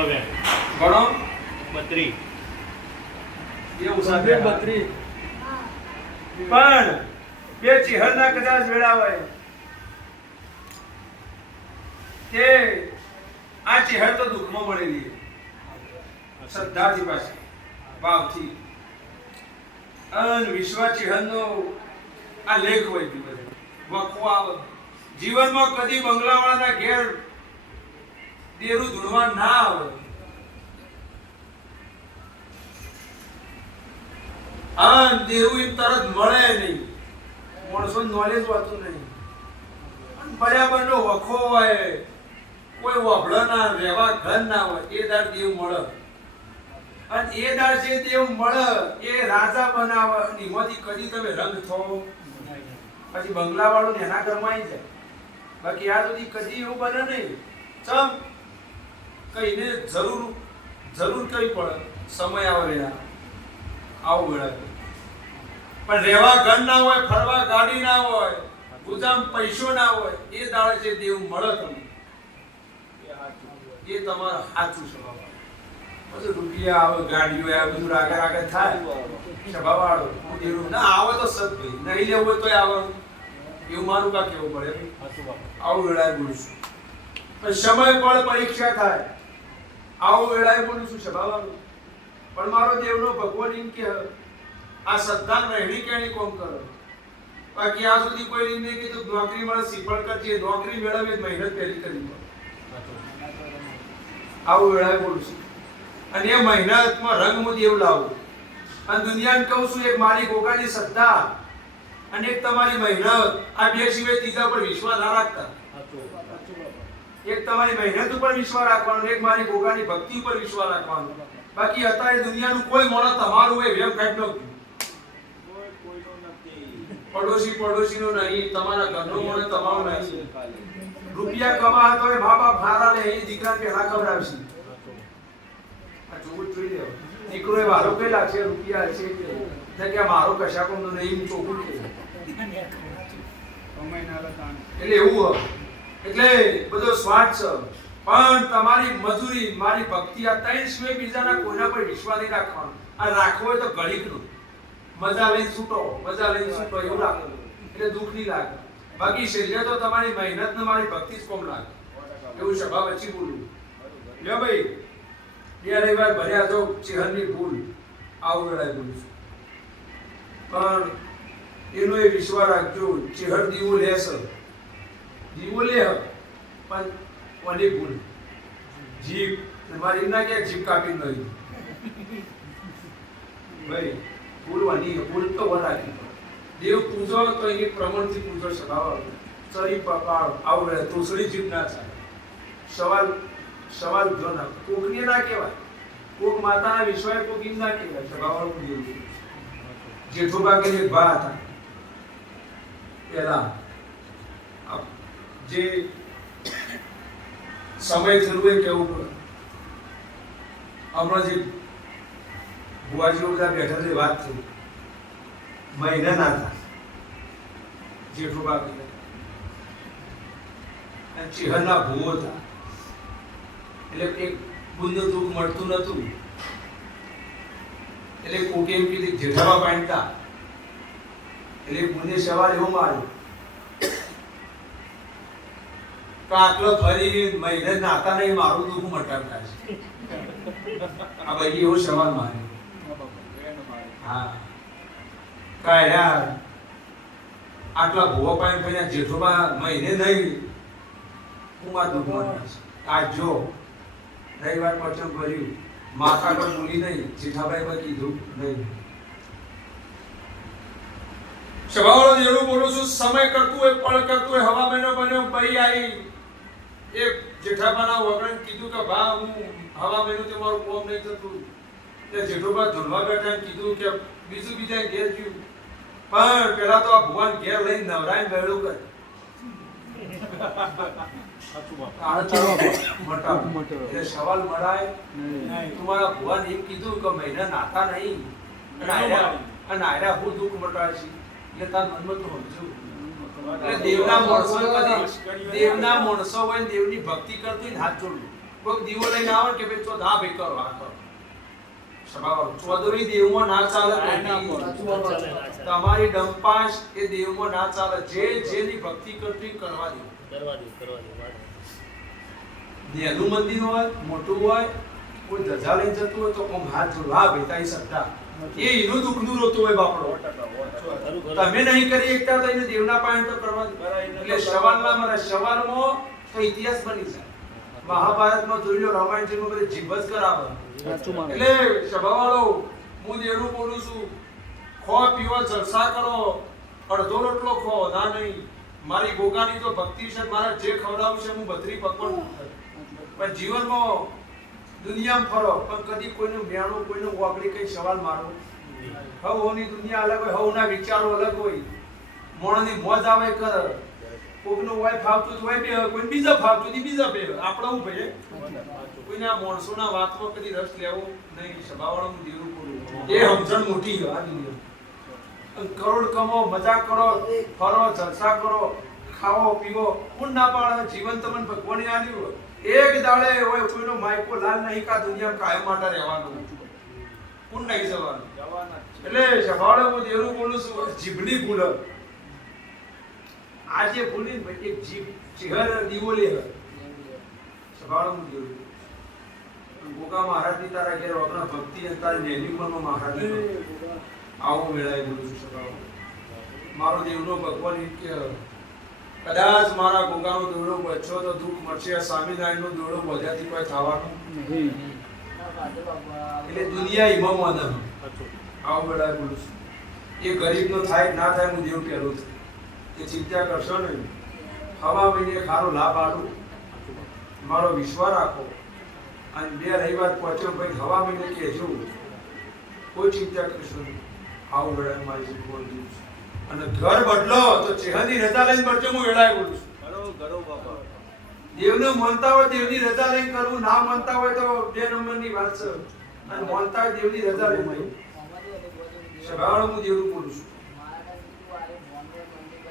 ગણો 32 એવું સાથે 32 પણ બે ચિહરના કદાચ વેળા હોય કે આ ચિહર તો દુઃખમાં મળેલી શ્રદ્ધાથી પાછી ભાવથી અન વિશ્વા ચિહરનો આ લેખ હોય જીવન વખો આવે જીવનમાં કદી બંગલાવાળાના ઘેર દેરું ધૂળવા ના આવે આ દેવું એમ તરત મળે નહીં માણસો નોલેજ હોતું નહીં બરાબરનો વખો હોય કોઈ વભળ ના રહેવા ઘર ના હોય એ દાર દેવ મળે અને એ દાર જે દેવ મળે એ રાજા બનાવે અને એમાંથી કદી તમે રંગ થો પછી બંગલા વાળું એના ઘરમાં આવી જાય બાકી આ સુધી કદી એવું બને નહીં ચમ કઈને જરૂર કઈ પડે સમય આવે રહ્યા આવું વેળા પણ રહેવા ઘર ના હોય ફરવા ગાડી ના હોય ગુજામ પૈસો ના હોય એ દાડે જે દેવ મળે તમને એ તમારું સાચું સ્વભાવ બધું રૂપિયા આવે ગાડીઓ આવે બધું આગળ થાય સ્વભાવ વાળો દેવ ના આવે તો સદભાઈ નહીં લેવું હોય તો આવવાનું એવું મારું કા કેવું પડે આવું વેળાએ બોલું પણ સમય પણ પરીક્ષા થાય આવું વેળાએ બોલું છું સ્વભાવ વાળું પણ મારો દેવનો ભગવાન એમ કે આ શ્રદ્ધા રહેણી કેણી કોમ કરો બાકી આ સુધી કોઈ એમ નહીં કીધું નોકરી મળે સિફળ કરજે નોકરી મેળવે મહેનત પહેલી કરી આવું વેળાએ બોલું છું અને એ મહેનતમાં રંગ હું દેવ લાવું અને દુનિયાને કહું છું એક મારી ગોગાની શ્રદ્ધા અને એક તમારી મહેનત આ બે સિવાય ત્રીજા પર વિશ્વાસ ના રાખતા એક તમારી મહેનત ઉપર વિશ્વાસ રાખવાનો એક મારી ગોગાની ભક્તિ ઉપર વિશ્વાસ રાખવાનો બાકી અત્યારે દુનિયાનું કોઈ મોણસ તમારું હોય વેમ કાઢ નો પડોશીનો નહીં તમારા ઘરનો મોણસ તમારો નહીં રૂપિયા કમાતો હોય મા બાપ હારા લે એ દીકરા પેલા ખવડાવશે આ જોવું જોઈ લેવો દીકરો એ વારો કઈ લાગશે રૂપિયા હશે કે મારો કશાકો નહીં ચોખ્ખું કે એટલે એવું હોય એટલે બધો સ્વાર્થ છે પણ તમારી મજૂરી મારી ભક્તિ આ ત્રણ સિવાય બીજાના કોઈના પર વિશ્વાસ નહીં રાખવાનો આ રાખવો હોય તો ઘડીકનું મજા લઈને છૂટો એવું લાગે એટલે દુઃખ નહીં લાગે બાકી શરીર તો તમારી મહેનત ને મારી ભક્તિ જ કોમ લાગે એવું સભા વચ્ચે બોલું લ્યો ભાઈ બે રવિવાર ભર્યા તો ચિહરની ભૂલ આવું વેળાએ બોલું છું પણ એનો એ વિશ્વાસ રાખજો ચિહર દીવો લેશે દીવો લે પણ કોની ભૂલ જીભ મારી ના કે જીભ કાપી નહીં ભાઈ ભૂલ તો વરાકી દેવ પૂજો તો એની પ્રમાણથી પૂજો સ્વભાવ ચરી પાળ આવડે તોસડી જીભ ના થાય સવાલ જો ના કોકને ના કહેવાય કોક માતાના વિશ્વાય કોક એમ ના કહેવાય સ્વભાવવાળું દેવ જેઠોબા કે એક બા હતા પેલા જે સમય થયું એ કેવું પડે હમણાં જે બુઆજીઓ બધા બેઠા છે વાત થઈ મહિના ના હતા જેઠોબા અને ચિહરના ભૂવો હતા એટલે એક બુંદ દુઃખ મળતું નતું એટલે કોકે એમ કીધું જેઠાબા પાણીતા એટલે બુંદે સવાલ એવો માર્યો આટલો ફરી મહિને નાતા નહીં મારું દુઃખ મટાડતા છે આ બધી એવો સવાલ મારે હા કાંઈ યાર આટલા ભૂવા પાણી ફર્યા જેઠોબા મહિને નહીં હું આ દુઃખ મટાડશે આ જો રવિવાર પચમ ભર્યું માતા પર બોલી નહીં જેઠાભાઈ પર કીધું નહીં સ્વભાવવાળો એવું બોલું છું સમય કરતું હોય પળ કરતું હોય હવા મહિનો બન્યો પરી આવી એક જેઠાબાના વગણ કીધું કે ભા હું હવા મહિનો તે મારું કોમ નહીં થતું તે જેઠોબા ધોલવા બેઠા કીધું કે બીજા ઘેર ગયું પણ પેલા તો આ ભગવાન ઘેર લઈને નવરાઈને ગયેલું કર સવાલ મળાય તમારા ભગવાન એમ કીધું કે મહિના નાતા નહીં અને આયરા હું દુઃખ મટાડે છે એટલે તાર મનમાં તો સમજો એટલે દેવના માણસો હોય દેવની ભક્તિ કરતો હાથ જોડવું કોઈક દીવો લઈને આવે કે ભાઈ તો હા ભાઈ કરો આ કરો સભાવાળો ચોદરી દેવમાં ના ચાલે તમારી ડંપાશ એ દેવમાં ના ચાલે જેની ભક્તિ કરતી કરવા દે દેહનું મંદિર હોય મોટું હોય કોઈ ધજા લઈને જતું હોય તો આમ હાથ જોડો હા ભાઈ તારી સત્તા એ એનું દુઃખનું રોતું હોય બાપડો તમે નહીં કરી એકતા તો એને દેવના પાણી તો કરવા દે એટલે સવાલમાં તો ઇતિહાસ બની જાય મહાભારતમાં જોઈ લો રામાયણમાં બધે જીભ જ કરાવે એટલે સભાવાળો હું દેવનું બોલું છું ખો પીવો જલસા કરો અડધો રોટલો ખો ના નહીં મારી ગોગાની તો ભક્તિ છે મારા જે ખવડાવું છે હું બત્રી પકવન પણ જીવનમાં દુનિયામાં ફરો પણ કદી કોઈનું મેણું કોઈનું વાગડી કઈ સવાલ મારો હવની દુનિયા અલગ હોય હવના વિચારો અલગ હોય મોણની મોજ આવે કર કોઈનું હોય ફાવતું હોય બે કોઈ બીજા ફાવતું ની બીજા બે આપણે હું ભાઈ કોઈના માણસોના વાતમાં કદી રસ લેવો નહીં સભાવાળાનું દેવું પડવું એ સમજણ મોટી આ દુનિયા કરોડ કમો મજા કરો ફરો જલસા કરો ખાઓ પીવો કોણ ના પાડે જીવન તમને ભગવાને આલ્યું એક દાડે હોય કોઈનો માયકો લાલ નહીં કા દુનિયા કાયમ માટે રહેવાનું કોણ નહીં જવાનું એટલે સભાળે હું દેવનું બોલું છું જીભની ભૂલ આજે ભૂલી એક જીભ ચહેર દીવોલી હે સભાળે હું દેવનું ગોગા મહારાજની તારા ઘેર આપણા ભક્તિ અને તારી નેની ઉંમરમાં મહારાજ આવો વેળાએ બોલું છું સભાળે મારો દેવનો ભગવાન કે કદાચ મારા ગોગાનો દોડો બચ્યો તો દુઃખ મળશે સ્વામિનારાયણનો દોડો બધાથી કોઈ થવાનું એટલે દુનિયા ઇમામ આદમ આવો બેડા બોલું છું એ ગરીબનો થાય ના થાય હું દેવ પહેલું છું એ ચિંતા કરશો નહીં હવા મહિને ખારો લાભ આલું મારો વિશ્વાસ રાખો અને 2 રવિવાર પહોંચ્યો ભાઈ હવા મહિને કહેજો કોઈ ચિંતા કરશો નહીં આવો બેડા મારી બોલું છું અને ઘર બદલો તો ચેહની રજા લઈને બળજો હું વેળાએ બોલું છું ગરો બાપા દેવને માનતા હોય દેવની રજા લઈને કરવું ના માનતા હોય તો 2 નંબરની વાત છે અને માનતા હોય દેવની રજા લઈને સભાવાળો હું દેવનું બોલું છું